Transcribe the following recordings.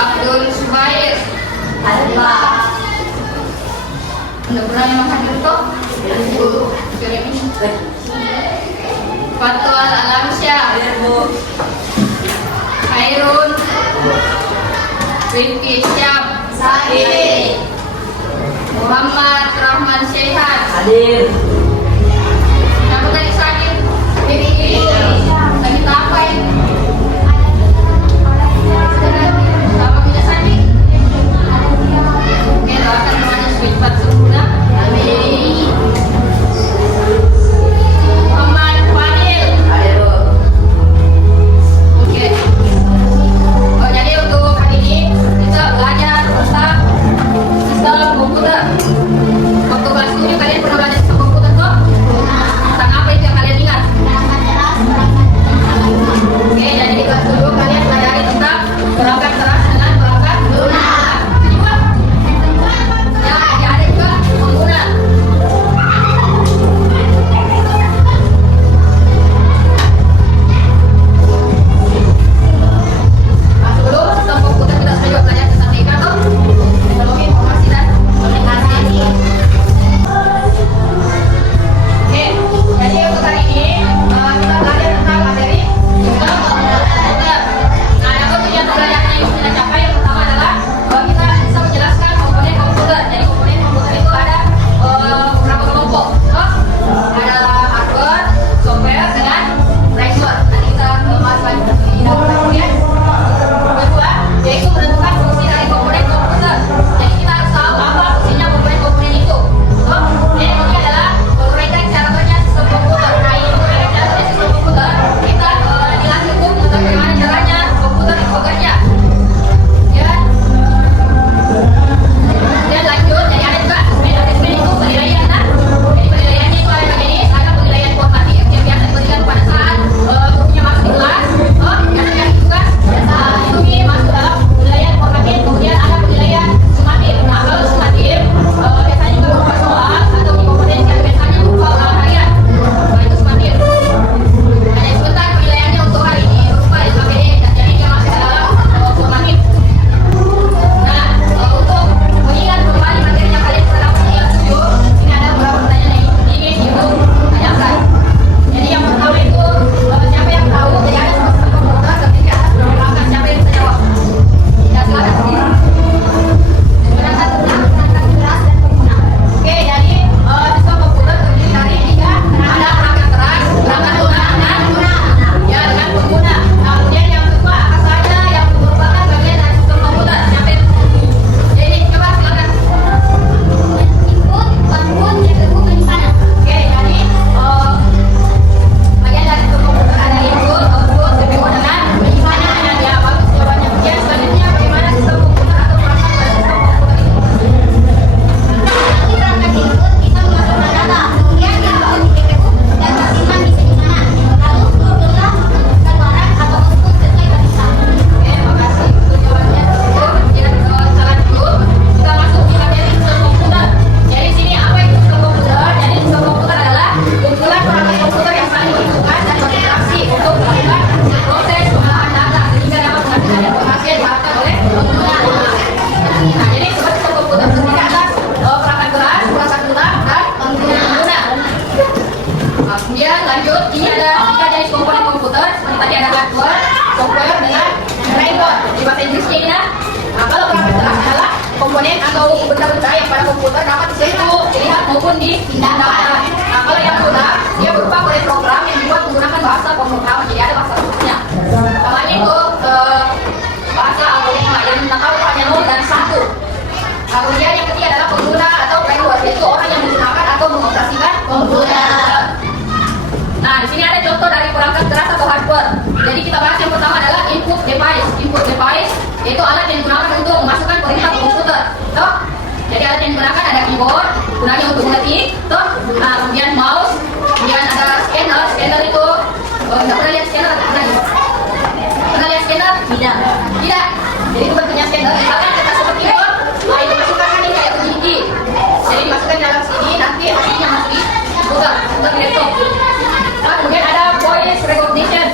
Abdul Subair. Ada. Udah pernah yang hadir kok? Fatwa Alamsyah. Khairun. Rifki Syam. Sahih. Muhammad Rahman Syekhan. Hadir. Kamu tadi sakit? Ini. Sakit apa ini? Sama kita sakit? Oke, doakan semuanya cepat sembuh. Amin. Muhammad Fadil. Hadir. Oke. Oh, jadi untuk hari ini kita belajar tentang sistem komputer. Waktu kelas 7 kalian pernah belajar sistem komputer kok? Tentang apa itu yang kalian ingat? Oke, jadi di kelas 7 kalian pelajari tentang perangkat keras dengan perangkat lunak. Juga? Ya, ada juga pengguna. Sebelum sistem komputer kita sudah juga belajar tentang TK atau teknologi informasi dan komunikasi. Oke, jadi untuk hari ini kita belajar tentang materi sistem komputer. Nah, yang tujuan belajarnya yang kita capai yang pertama adalah kita bisa menjelaskan komponen komputer. Jadi komponen komputer itu ada beberapa kelompok. Ada hardware, software, dengan firmware. Nanti kita bahas lagi di dalam kemudian. Kedua, yaitu menentukan fungsi dari komponen komputer. Jadi kita harus tahu apa fungsinya komponen itu. Yang ini adalah menguraikan cara kerja sistem komputer. Nah, ini menguraikan cara kerja sistem komputer. Kita dilatih untuk mengetahui bagaimana caranya komputer itu bekerja. Ya. Dan lanjut, jadi ada juga asesmen itu penilaian. Nah, jadi penilaiannya itu ada begini, ada penilaian formatif yang biasa diberikan pada saat gurunya masuk di kelas. Biasanya juga ini masuk dalam penilaian formatif, kemudian ada penilaian sumatif. Nah, kalau sumatif biasanya juga berupa soal atau komponen yang biasanya berupa ulangan harian. Nah, itu sumatif. Hanya sebentar penilaiannya untuk hari ini berupa SKPD dan jadi dia masuk dalam formatif. Nah, untuk mengingat kembali materi yang kalian pernah dapat di kelas 7, ini ada beberapa pertanyaan yang ingin ditanyakan. Jadi yang pertama itu siapa yang tahu jadi ada sistem komputer terdiri atas berapa perangkat? Siapa yang bisa jawab? Ya, silakan. Perangkat keras dan pengguna. Oke, jadi sistem komputer terdiri dari 3. Ada perangkat keras, perangkat lunak, dan ya dengan pengguna. Nah, kemudian yang kedua apa saja yang merupakan bagian dari sistem komputer? Siapa yang jadi coba silakan. Input, output, yang kedua penyimpanan. Oke, jadi bagian dari sistem komputer ada input, output, CPU dengan penyimpanan. Dan ya bagus jawabannya. Kemudian selanjutnya bagaimana sistem komputer atau perangkat pada sistem komputer itu? Di perangkat input kita memasukkan data, kemudian dibawa di CPU dan disimpan di sini sana. Lalu muncullah gambaran atau output sesuai barisan. Oke, makasih untuk jawabannya. Kemudian selanjut kita masuk di materi sistem komputer. Jadi sini apa itu sistem komputer? Jadi sistem komputer adalah kumpulan perangkat komputer yang saling berhubungan dan berinteraksi untuk melakukan proses pengolahan data sehingga dapat menghasilkan informasi yang diharapkan oleh pengguna. Nah, jadi sistem komputer terdiri atas perangkat keras, perangkat lunak, dan pengguna. Nah, kemudian lanjut, ini ada 3 jenis komponen komputer. Seperti tadi ada hardware, software, dengan firmware. Di bahasa Inggrisnya ini. Nah, kalau perangkat keras adalah komponen atau benda-benda yang pada komputer dapat disentuh, dilihat maupun dipindahkan. Nah, kalau yang lunak, dia berupa kode program yang dibuat menggunakan bahasa pemrograman. Jadi ada bahasa khususnya. Namanya itu bahasa algoritma yang tahu hanya 0 dan 1. Nah, kemudian yang ketiga adalah pengguna atau firmware, yaitu orang yang menggunakan atau mengoperasikan komputer. Nah, di sini ada contoh dari perangkat keras atau hardware. Jadi kita bahas yang pertama adalah input device. Input device yaitu alat yang digunakan untuk memasukkan perintah ke komputer. Toh? Jadi alat yang digunakan ada keyboard, gunanya untuk mengetik. Toh? Nah, kemudian mouse, kemudian ada scanner. Scanner itu nggak pernah lihat scanner? Pernah lihat scanner? Tidak. Tidak. Jadi itu bentuknya scanner. Misalkan kita masuk keyboard, nah itu masukkan kan ini kayak begini. Jadi dimasukkan dalam sini, nanti hasilnya masuk di komputer, di laptop. Nah, kemudian ada voice recognition.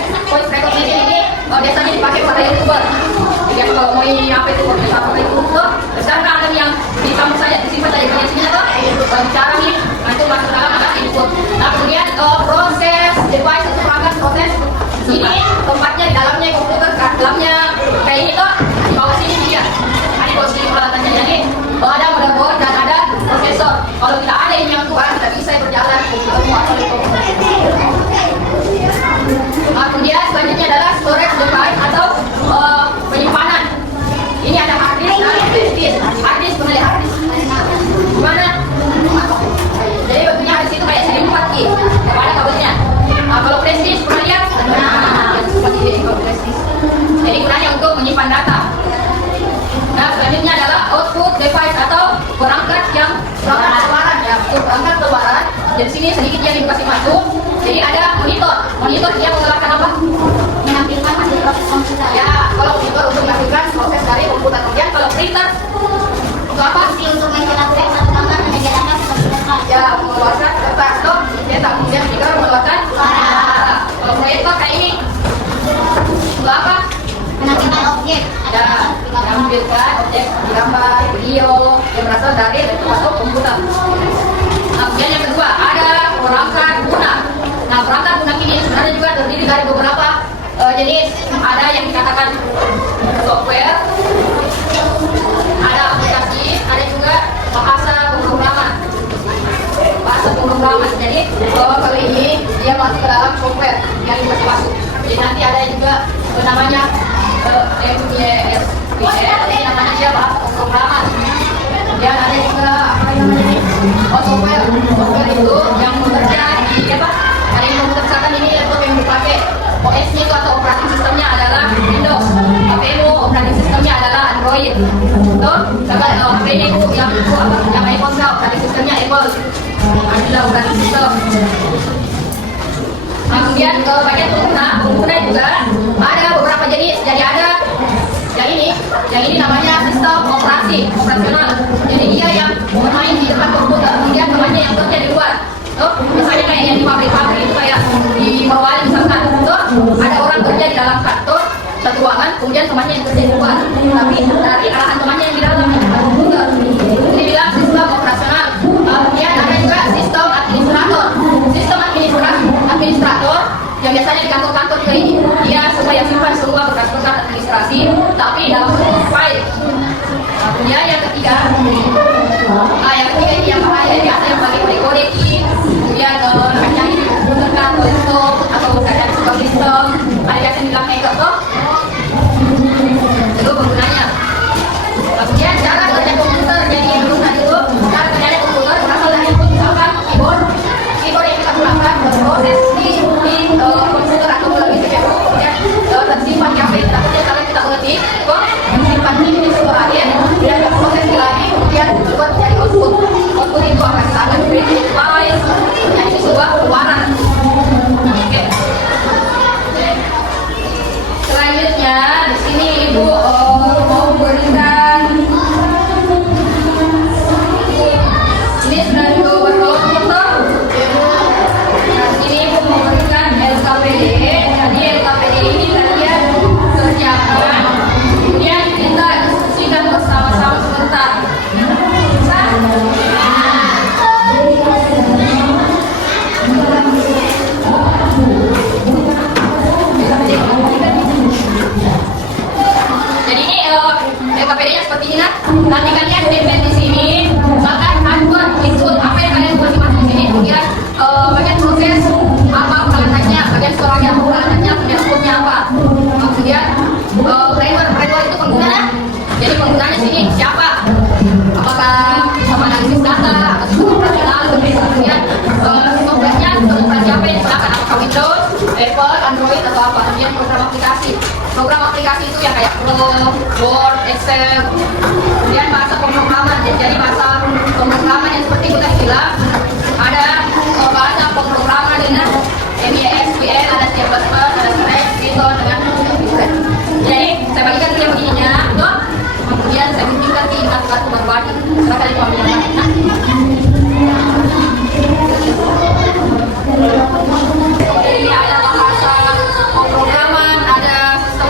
biasanya dipakai para youtuber. Jadi kalau mau apa itu para youtuber, sekarang kan ada yang disimpan saja di sini apa? Bicara nih, nah itu masuk dalam ada input. Nah kemudian proses device atau perangkat proses ini tempatnya di dalamnya komputer, dalamnya kayak ini tuh di bawah sini dia. Ada di bawah sini peralatannya jadi ada motherboard dan ada prosesor. Kalau tidak ada ini yang tua tidak bisa berjalan komputermu atau laptopmu. Kemudian selanjutnya adalah storage device atau penyimpanan. Ini ada hard disk dan flash disk. Hard disk mengenai hard disk. Gimana? Jadi bentuknya hard disk itu kayak seri 4G. Kalau ada kabelnya. Kalau flash disk pernah lihat? Seperti ini kalau flash disk. Jadi gunanya untuk menyimpan data. Nah selanjutnya adalah output device atau perangkat yang perangkat keluaran ya. Perangkat keluaran. Jadi sini sedikit yang dikasih masuk. Jadi ada monitor. Monitor yang menggerakkan apa? Menampilkan hasil proses komputer. Ya, kalau monitor untuk menampilkan proses dari komputer. Kemudian kalau printer untuk apa? Untuk mencetak teks atau gambar menjadikan seperti kertas. Ya, mengeluarkan kertas atau cetak. Kemudian juga mengeluarkan warna. Kalau proyektor kayak ini untuk apa? Menampilkan objek. Ya, menampilkan objek gambar, video yang berasal dari laptop atau komputer. Nah, kemudian yang kedua ada perangkat lunak. Nah, perangkat lunak ini sebenarnya juga terdiri dari beberapa jenis. Ada yang dikatakan software, ada aplikasi, ada juga bahasa pemrograman. Bahasa pemrograman. Jadi kali ini dia masuk ke dalam software yang dikasih masuk. Jadi nanti ada juga namanya MBS, ini namanya dia bahasa pemrograman. Dan ada juga apa namanya ini? Software itu yang bekerja di apa? Ada yang komputer misalkan ini laptop yang dipakai OS-nya itu atau operating sistemnya adalah Windows. HP-mu operating sistemnya adalah Android. Tuh, misalkan HP-nya itu yang apa? Yang iPhone kan operating sistemnya Apple. Adalah operating sistem. Nah, kemudian ke bagian pengguna juga ada beberapa jenis. Jadi ada yang ini namanya sistem operasional. Jadi dia yang bermain di depan komputer, kemudian temannya yang kerja di luar. Tuh, misalnya kayak yang di pabrik-pabrik itu kayak di Morowali misalkan, tuh ada orang kerja di dalam kantor satu ruangan, kemudian temannya yang kerja di luar. Tapi dari arahan temannya yang di dalam komputer. Itu dibilang sistem operasional. Kemudian ada juga sistem administrator. Sistem administrator yang biasanya di kantor-kantor juga ini dia supaya simpan semua berkas-berkas administrasi tapi dalam bentuk file. Kemudian yang ketiga ini yang bahaya biasa yang pakai kode-kode key. Kemudian yang ini menggunakan laptop atau menggunakan sebuah sistem ada biasa di dalam hacker tuh itu penggunanya. Kemudian cara kerja komputer jadi dulu tadi itu cara kerja komputer berasal dari input misalkan keyboard yang kita gunakan proses di komputer atau melalui CPU. Kemudian tersimpan yang kita kerja kalau kita mengetik simpan ini sebuah akhir dan proses lagi kemudian buat jadi output itu akan kita akan create file jadi sebuah keluaran. Oke. Selanjutnya di sini ibu mau berikan ini sudah berkomputer. Ini ibu mau berikan LKPD. Jadi LKPD ini kalian kerjakan. Kemudian kita diskusikan bersama-sama sebentar. Bisa? Jadi ini LKPD-nya seperti ini nah. Nanti kalian tempel di sini. Misalkan hardware input apa yang kalian buat di sini. Kemudian bagian proses apa peralatannya, bagian storage apa peralatannya, kemudian outputnya apa. Kemudian driver itu pengguna. Jadi penggunanya sini siapa? Apakah sistem analisis data atau sistem operasional? Kemudian software-nya sistem operasi apa yang digunakan? Apakah Windows, Apple, Android atau apa? Kemudian program aplikasi. Program aplikasi itu yang kayak Word, Excel. Kemudian bahasa pemrograman. Jadi bahasa pemrograman yang seperti kita bilang ada bahasa pemrograman dengan MYSQL, ada C++, ada Scratch, Python dengan Python. Jadi saya bagikan dulu yang begininya, tuh. Kemudian saya bikinkan di kartu berbagi. Setelah kalian mau bilang, ini ada bahasa pemrograman, ada sistem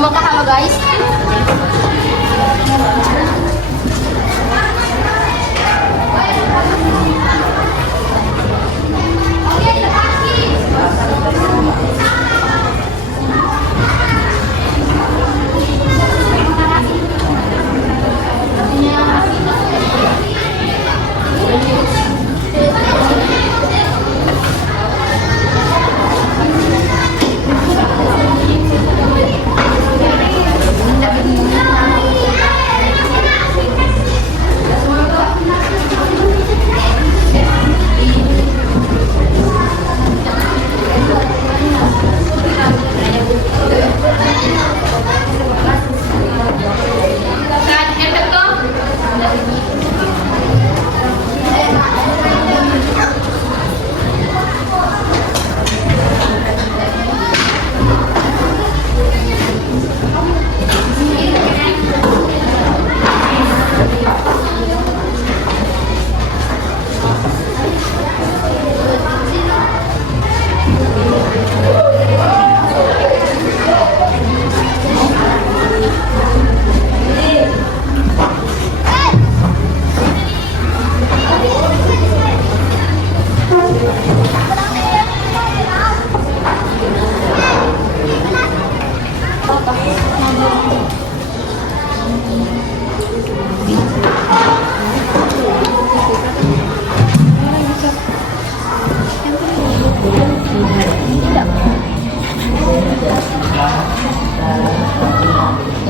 Semoga halo guys.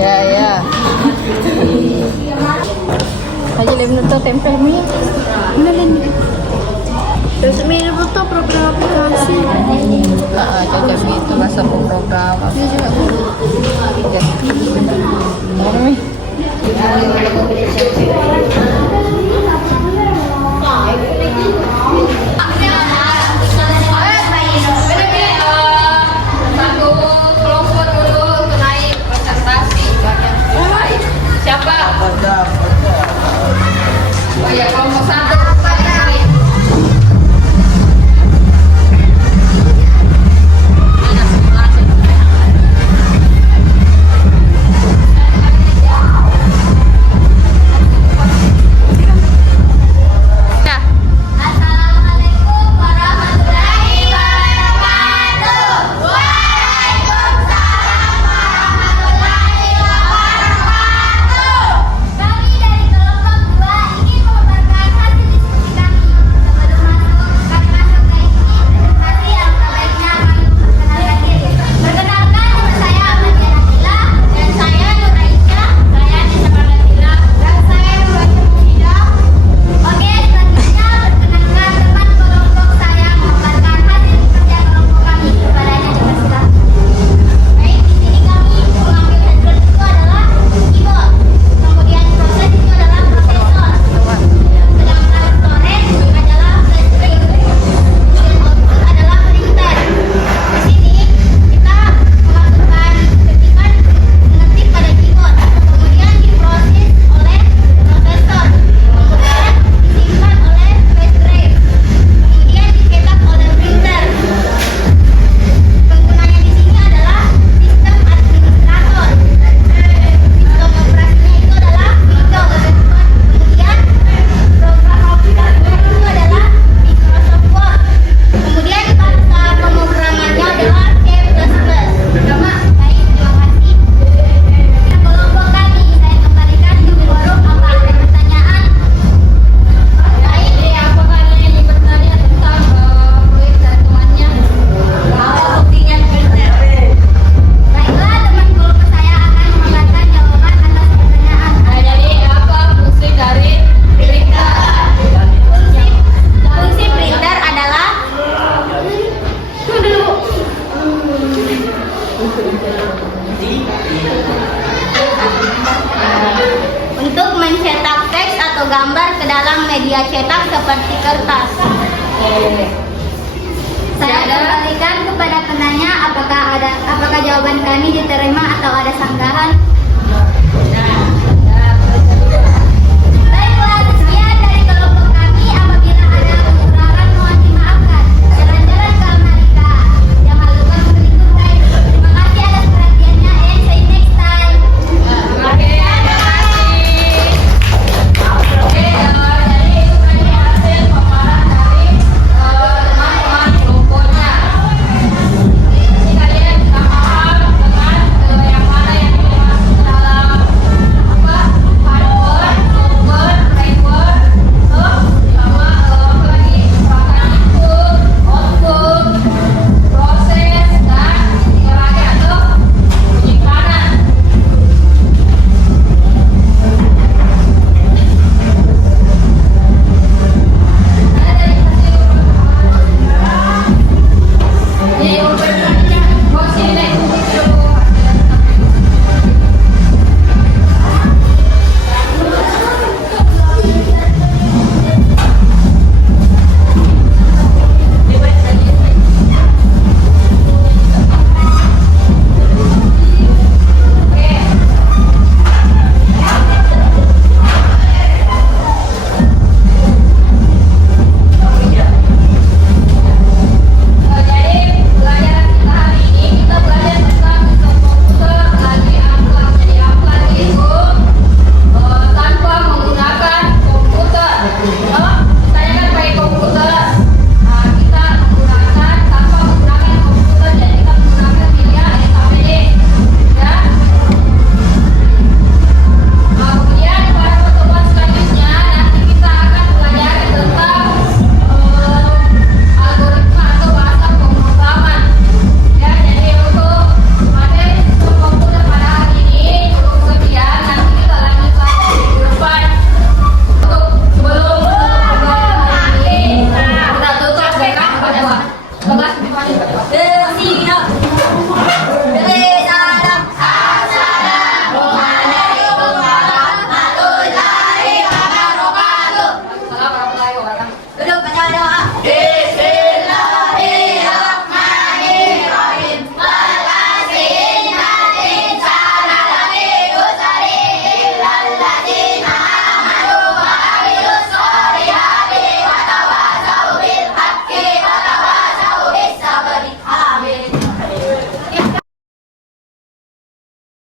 Ya. Aja lebih nonton tempel mi. Terus ini foto program aplikasi. Cocok itu masa program. Ini juga Ngomong mi. Satu kelompok dulu untuk naik presentasi bagian terbaik. Siapa? Oh ya, kelompok satu paling baik. Assalamualaikum warahmatullahi wabarakatuh. Waalaikumsalam warahmatullahi wabarakatuh. Kami dari kelompok 2 ingin memaparkan hasil diskusi kami. Sebelum masuk ke ini, presentasi alangkah baiknya kami memperkenalkan diri. Perkenalkan, nama saya Amalia Nabila, dan saya Nur Aisyah, saya Nisa Pardasila, dan saya Nur Aisyah Mufidah. Oke, selanjutnya perkenalkan teman kelompok saya memaparkan hasil kerja kelompok kami. Kepadanya dipersilakan. Baik, di sini kami mengambil handphone itu adalah keyboard. Kemudian proses itu adalah prosesor. Sedangkan storage adalah flash drive. Kemudian output adalah printer. Di sini kita memasukkan ketikan mengetik pada keyboard. Kemudian diproses oleh prosesor. Kemudian disimpan oleh flash drive. Kemudian dicetak oleh printer. Penggunanya di sini adalah sistem administrator. Sistem operasinya itu adalah Windows. Kemudian program aplikasinya itu adalah Microsoft Word. Kemudian bahasa pemrogramannya adalah C++. Baik, terima kasih. Kelompok kami, saya kembalikan ke forum. Apa ada pertanyaan? Baik, apa kalian yang bertanya tentang proyek dan temannya? Apa buktinya printer? Baiklah, teman kelompok saya akan mengatakan jawaban atas pertanyaan. Jadi apa fungsi dari printer? Fungsi printer adalah untuk mencetak teks atau gambar ke dalam media cetak seperti kertas. Saya kembalikan kepada penanya apakah jawaban kami diterima atau ada sanggahan.